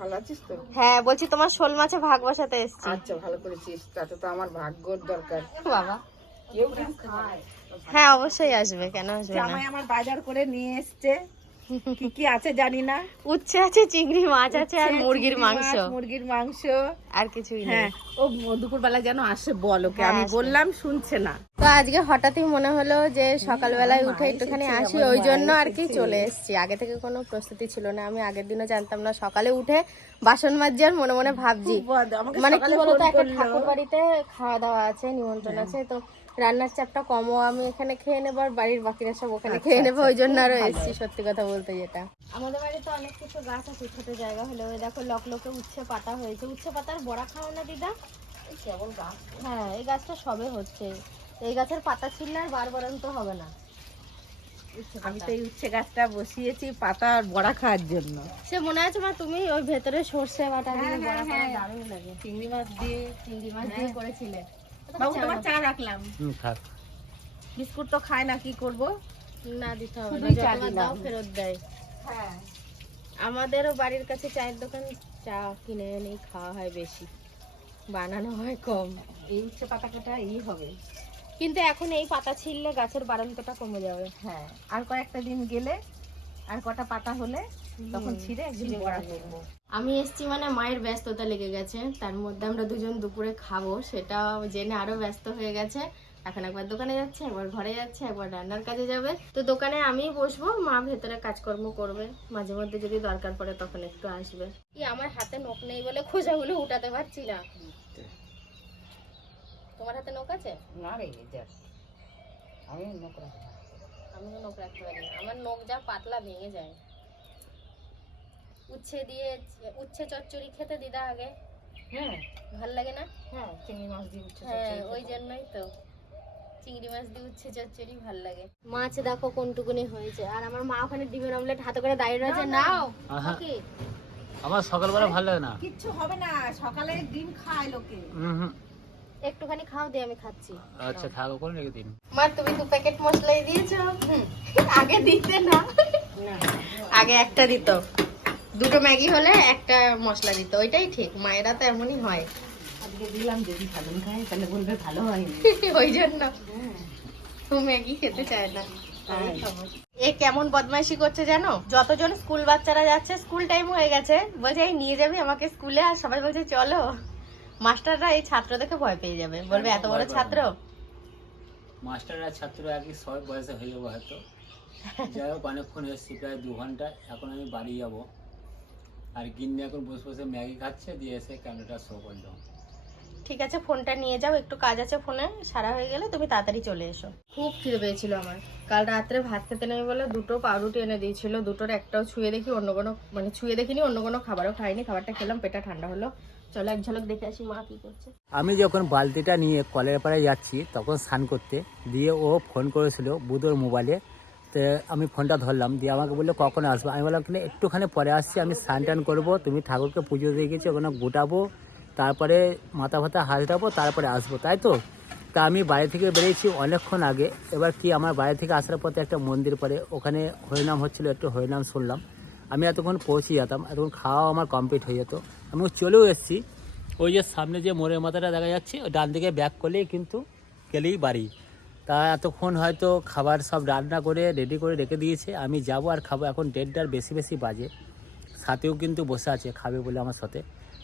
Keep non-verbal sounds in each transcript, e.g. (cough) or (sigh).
ভালো আছিস তো? হ্যাঁ বলছি তোমার শোল মাছে ভাগ বসাতে এসছি। আচ্ছা ভালো করেছিস। তাতে তো আমার ভাগ্যর দরকার। বাবা। কেউ খায়। হ্যাঁ অবশ্যই আসবে। কেন আসবে না? আমার বাজার করে নিয়ে এসছে। কি কি আছে জানি না। উচ্ছে আছে চিংড়ি মাছ আছে আর মুরগির মাংস। মুরগির মাংস। আর কিছুই নেই। হ্যাঁ ও দুপুরবেলা যেন আসে বল ওকে হ্যাঁ, আমি বললাম শুনছে না। তো আজকে হঠাৎই মনে হলো যে সকালবেলায় উঠে একটুখানি আসি ওই জন্য আর কি চলে এসেছি। আগে থেকে কোনো প্রস্তুতি ছিল না আমি আগের দিনও জানতাম না। সকালে উঠে বাসন মাজছি আর মনে মনে ভাবছি। মানে কি বলতো একটা ঠাকুর বাড়িতে খাওয়া দাওয়া আছে নিমন্ত্রণ আছে তো রান্নার চাপটা কমও। আমি এখানে খেয়ে নেব আর বাড়ির বাকিরা সব ওখানে খেয়ে নেব ওই জন্য আরও এসেছি সত্যি কথা বলতে যেটা। আমাদের বাড়িতে অনেক কিছু গাছ আছে ছোট জায়গা হলে ওই দেখো লক লকে উচ্ছে পাতা হয়েছে। উচ্ছে পাতার বড়া খাও না দিদা? কেবল গাছ? হ্যাঁ এই গাছটা সবে হচ্ছে। এই গাছের পাতা ছিললে আর বার বারান্ত হবে না। আমি তো এই উচ্ছে গাছটা বসিয়েছি পাতা আর বড়া খাওয়ার জন্য। সে মনে আছে মা তুমি ওই ভেতরে সর্ষে বাটা দিয়ে হ্যাঁ, বড়া হ্যাঁ, করা হ্যাঁ। দারুণ লাগে। চিংড়ি মাছ দিয়ে চিংড়ি মাছ দিয়ে করেছিলে। বাবু তোমার চা রাখলাম। থাক। বিস্কুট তো খায় না কি করব? না দিতে হবে শুধুই চা দাও ফেরত দেয়। হ্যাঁ। আমাদেরও বাড়ির কাছে চায়ের দোকান চা কিনে এনেই খাওয়া হয় বেশি। বানানো হয় কম। এই উচ্ছে পাতা কাটা এই হবে। কিন্তু এখন এই পাতা ছিললে গাছের বারান্তটা কমে যাবে। হ্যাঁ আর কয়েকটা দিন গেলে আর কটা পাতা হলে তখন ছিঁড়ে একদিন বড়া করব আমি এসছি মানে মায়ের ব্যস্ততা লেগে গেছে তার মধ্যে আমরা দুজন দুপুরে খাব সেটা জেনে আরও ব্যস্ত হয়ে গেছে। এখন একবার দোকানে যাচ্ছে একবার ঘরে যাচ্ছে একবার রান্নার কাজে যাবে। তো দোকানে আমিই বসবো মা ভেতরে কাজকর্ম করবে। মাঝে মধ্যে যদি দরকার পড়ে তখন একটু আসবে। কি আমার হাতে নখ নেই বলে খোঁজাগুলো উঠাতে পারছি না তোমার হাতে নখ আছে? না রে দেখ। আমি নোকরা আমি নখ রাখতে পারি আমার নখ যা পাতলা ভেঙে যায়। উচ্ছে দিয়ে উচ্ছে চচ্চড়ি খেতে দিদা আগে। হ্যাঁ। ভালো লাগে না? হ্যাঁ চিংড়ি মাছ দিয়ে উচ্ছে হ্যাঁ ওই জন্যই তো। চিংড়ি মাছ দিয়ে উচ্ছে চচ্চড়ি ভালো লাগে। মাছ দেখো কোনটুকুনি হয়েছে। আর আমার মা ওখানে ডিমের অমলেট হাতে করে দাঁড়িয়ে রয়েছে। নাও আহা। কি? আমার সকালবেলা ভালো লাগে না। কিচ্ছু হবে না সকালে ডিম খায় লোকে। হুম হুম। একটুখানি খাও দিয়ে আমি খাচ্ছি। আচ্ছা থাকো করে রেখে দিন। মা তুমি দু প্যাকেট মশলাই দিয়েছ। আগে দিতে না। আগে একটা দিত। দুটো ম্যাগি হলে একটা মশলা দিত ওইটাই ঠিক মায়েরা তো এমনই হয়। আজকে দিলাম যদি ভালো খায় তাহলে বলবে ভালো হয়নি। (laughs) ওই জন্য। ও ম্যাগি খেতে চায় না এ কেমন বদমাইশি করছে জানো? যতজন স্কুল বাচ্চারা যাচ্ছে স্কুল টাইম হয়ে গেছে বলছে এই নিয়ে যাবি আমাকে স্কুলে? আর সবাই বলছে চলো। মাস্টাররা এই ছাত্র দেখে ভয় পেয়ে যাবে। বলবে এত বড় ছাত্র? মাস্টাররা আর ছাত্র একই সব বয়সে হয়ে যাব হয়তো। যাই হোক অনেকক্ষণ এসেছি প্রায় দু ঘণ্টা। এখন আমি বাড়ি যাব। আর গিন্নি এখন বসে বসে ম্যাগি খাচ্ছে দিয়ে এসে ক্যামেরাটা শো করল। ঠিক আছে ফোনটা নিয়ে যাও একটু কাজ আছে ফোনে সারা হয়ে গেলে তুমি তাড়াতাড়ি চলে এসো। খুব খিদে পেয়েছিল আমার। কাল রাত্রে ভাত খেতে নেই বলে দুটো পাউরুটি এনে দিয়েছিল দুটোর একটাও ছুঁয়ে দেখি অন্য কোনো মানে ছুঁয়ে দেখিনি অন্য কোনো খাবারও খাইনি খাবারটা খেলাম পেটটা ঠান্ডা হলো। চলো এক ঝলক দেখে আসি মা কি করছে। আমি যখন বালতিটা নিয়ে কলের পাড়ে যাচ্ছি তখন স্নান করতে দিয়ে ও ফোন করেছিল বুধোর মোবাইলে তো আমি ফোনটা ধরলাম, দিয়ে আমাকে বলল, কখন আসব? আমি বললাম তাহলে একটুখানি পরে আসছি, আমি স্নান টান করব, তুমি ঠাকুরকে পুজো দিয়ে গেছি, ওখানে গোটাবো, তারপরে মাথা ফাতা হাজরাবো তারপরে আসব। তাই তো? তা আমি বাড়ি থেকে বেরিয়েছি অনেকক্ষণ আগে। এবার কি, আমার বাড়ি থেকে আসার পথে একটা মন্দির পরে ওখানে হরিনাম হচ্ছিল, একটু হরিনাম শুনলাম। আমি এতক্ষণ পৌঁছে যেতাম, এতক্ষণ খাওয়া আমার কমপ্লিট হয়ে যেত। আমি চলেও এসেছি। ওই যে সামনে যে মোড়ের মাথাটা দেখা যাচ্ছে ডান দিকে ব্যাক করলেই কিন্তু গেলেই বাড়ি। তা এতক্ষণ হয়তো খাবার সব রান্না করে রেডি করে রেখে দিয়েছে। আমি যাব আর খাব। এখন দেড়টার বেশি বেশি বাজে। সাথেও কিন্তু বসে আছে খাবে বলে আমার সাথে।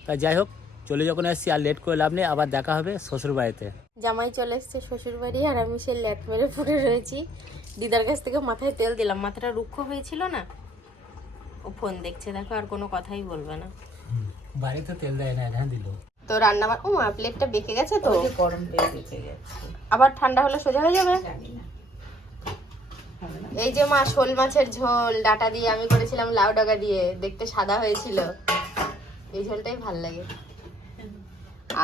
তা যাই হোক চলে যখন এসেছি আর লেট করে লাভ নেই আবার দেখা হবে শ্বশুর বাড়িতে। জামাই চলে এসছে শ্বশুর বাড়ি আর আমি সে ল্যাট মেরে ফুটে রয়েছি। দিদার কাছ থেকে মাথায় তেল দিলাম। মাথাটা রুক্ষ হয়েছিল না? ও ফোন দেখছে দেখো আর কোনো কথাই বলবে না। বাড়িতে তেল দেয় না এখানে দিল। তো রান্না ও মা প্লেটটা বেঁকে গেছে তো? গরম পেয়ে বেঁচে যাচ্ছে আবার ঠান্ডা হলে সোজা হয়ে যাবে? এই যে মা শোল মাছের ঝোল ডাটা দিয়ে আমি করেছিলাম লাউ ডাগা দিয়ে দেখতে সাদা হয়েছিল। এই ঝোলটাই ভালো লাগে।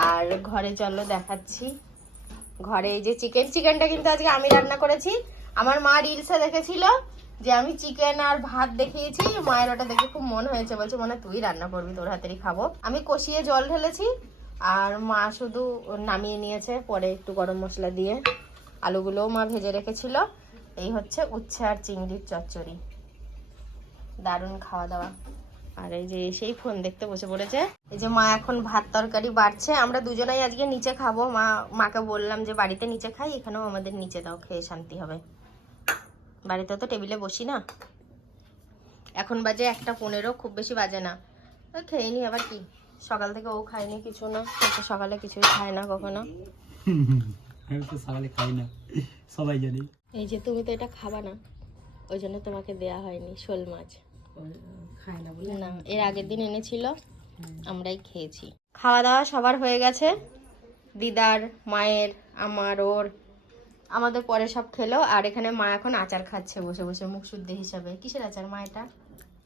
আর ঘরে চলো দেখাচ্ছি। ঘরে এই যে চিকেন চিকেনটা কিন্তু আজকে আমি রান্না করেছি। আমার মা রিলসে দেখেছিল যে আমি চিকেন আর ভাত দেখিয়েছি। মায়ের ওটা দেখে খুব মন হয়েছে। বলছে মনে হয় তুই রান্না করবি তোর হাতেরই খাব। আমি কষিয়ে জল ঢেলেছি। আর মা শুধু নামিয়ে নিয়েছে, পরে একটু গরম মশলা দিয়ে আলুগুলোও মা ভেজে রেখেছিল। এই হচ্ছে উচ্ছে আর চিংড়ির চচ্চড়ি। দারুণ খাওয়া দাওয়া। আর এই যে এসেই ফোন দেখতে বসে পড়েছে। এই যে মা এখন ভাত তরকারি বাড়ছে। আমরা দুজনাই আজকে নিচে খাব। মা, মাকে বললাম যে বাড়িতে নিচে খাই, এখানেও আমাদের নিচে দাও, খেয়ে শান্তি হবে। বাড়িতে তো টেবিলে বসি না। এখন বাজে একটা পনেরো, খুব বেশি বাজে না। খেয়ে নি, আবার কি? সকাল থেকে ও খায়নি কিছু না। সকালে কিছুই খায় না কখনো। আমি তো সকালে খাই না। সবাই জানি। এই যে তুমি তো এটা খাবা না ওই জন্য তোমাকে দেয়া হয়নি শোল মাছ। খায় না বলে? না এর আগের দিন এনেছিল আমরাই খেয়েছি। খাওয়া দাওয়া সবার হয়ে গেছে। দিদার মায়ের আমার ওর আমাদের পরে সব খেলো। আর এখানে মা এখন আচার খাচ্ছে বসে বসে মুখ শুদ্ধি হিসাবে। কিসের আচার মা এটা?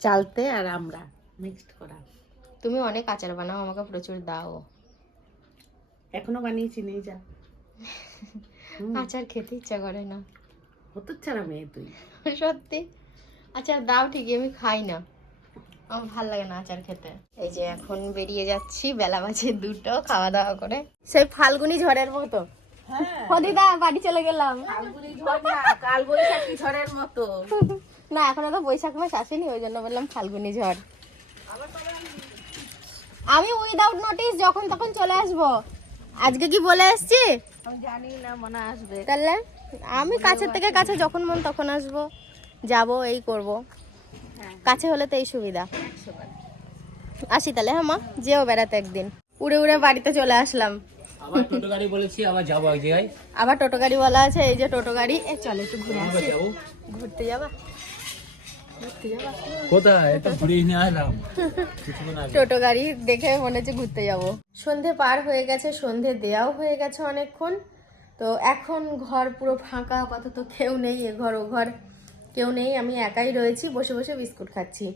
চালতে আর আমরা। মিক্সড করা। তুমি অনেক আচার বানাও আমাকে প্রচুর দাও। এখনও বানিয়েছি নিয়ে যা। আচার খেতে ইচ্ছা করে না। কত ছাড়া মেয়ে তুই। সত্যি? আচার দাও ঠিকই আমি খাই না। আমার ভালো লাগে না আচার খেতে। এই যে এখন বেরিয়ে যাচ্ছি বেলা বাজে দুটো খাওয়া দাওয়া করে। সেই ফাল্গুনি ঝড়ের মতো। হদিদা বাড়ি চলে গেলাম। ঝড়ের মতো। না এখনও তো বৈশাখ মাস আসেনি ওই জন্য বললাম ফাল্গুনি ঝড়। আমি উইদাউট নোটিস যখন তখন চলে আসব। আজকে কি বলে এসছি? আমি জানি না মনে আসবে। তাহলে আমি কাছের থেকে কাছে যখন মন তখন আসব। যাব এই করব। কাছে হলে তো এই সুবিধা। আসি তাহলে হ্যাঁ মা যেও বেড়াতে একদিন। উড়ে উড়ে বাড়িতে চলে আসলাম। আবার টোটো গাড়ি বলেছি আবার যাব এক জায়গায়। আবার টোটো গাড়ি বলা আছে এই যে টোটো গাড়ি। এ চলে একটু ঘুরে আসি। যাব ঘুরতে যাবা? ঘুরতে যাবা? কোথায়? টোটো গাড়ি দেখে মনে হচ্ছে ঘুরতে যাব। সন্ধে পার হয়ে গেছে, সন্ধে দেয়াও হয়ে গেছে অনেকক্ষণ। তো এখন ঘর পুরো ফাঁকা, আপাতত কেউ নেই এ ঘর, ও ঘর। কেউ নেই, আমি একাই রয়েছি, বসে বসে বিস্কুট খাচ্ছি।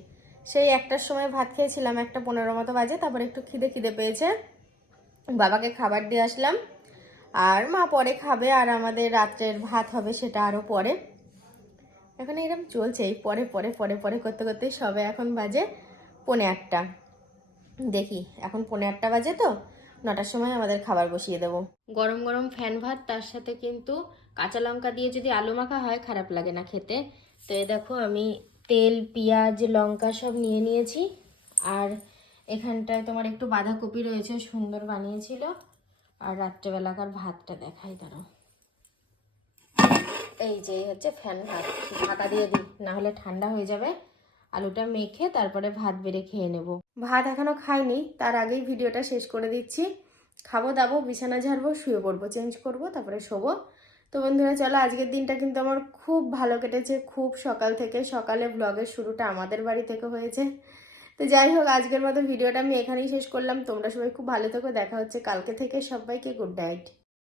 সেই একটার সময় ভাত খেয়েছিলাম, একটা পনেরো মতো বাজে, তারপর একটু খিদে খিদে পেয়েছে। বাবাকে খাবার দিয়ে আসলাম। আর মা পরে খাবে, আর আমাদের রাত্রের ভাত হবে সেটা আরও পরে। এখন এরকম চলছে, এই পরে পরে পরে পরে করতে করতে সবে এখন বাজে পনে আটটা। দেখি, এখন পনে আটটা বাজে তো, নটার সময় আমাদের খাবার বসিয়ে দেবো। গরম গরম ফ্যান ভাত, তার সাথে কিন্তু কাঁচা লঙ্কা দিয়ে যদি আলু মাখা হয়, খারাপ লাগে না খেতে। তো এই দেখো, আমি তেল, পেঁয়াজ, লঙ্কা সব নিয়ে নিয়েছি। আর এখানটায় তোমার একটু বাঁধাকপি রয়েছে, সুন্দর বানিয়েছিল। আর রাত্রেবেলাকার ভাতটা দেখাই দাঁড়াও। এই যে হচ্ছে ফ্যান ভাত, ঢাকা দিয়ে দিই না হলে ঠান্ডা হয়ে যাবে। আলুটা মেখে তারপরে ভাত বেড়ে খেয়ে নেব। ভাত এখনও খাইনি, তার আগেই ভিডিওটা শেষ করে দিচ্ছি। খাব, দাবো, বিছানা ঝাড়বো, শুয়ে পড়ব চেঞ্জ করব, তারপরে শোবো। তো বন্ধুরা, চলো, আজকের দিনটা কিন্তু আমার খুব ভালো কেটেছে। খুব সকাল থেকে, সকালে ব্লগের শুরুটা আমাদের বাড়ি থেকে হয়েছে। তো যাই হোক, আজকের মতো ভিডিওটা আমি এখানেই শেষ করলাম। তোমরা সবাই খুব ভালো থেকো। দেখা হচ্ছে কালকে থেকে। সবাইকে গুড নাইট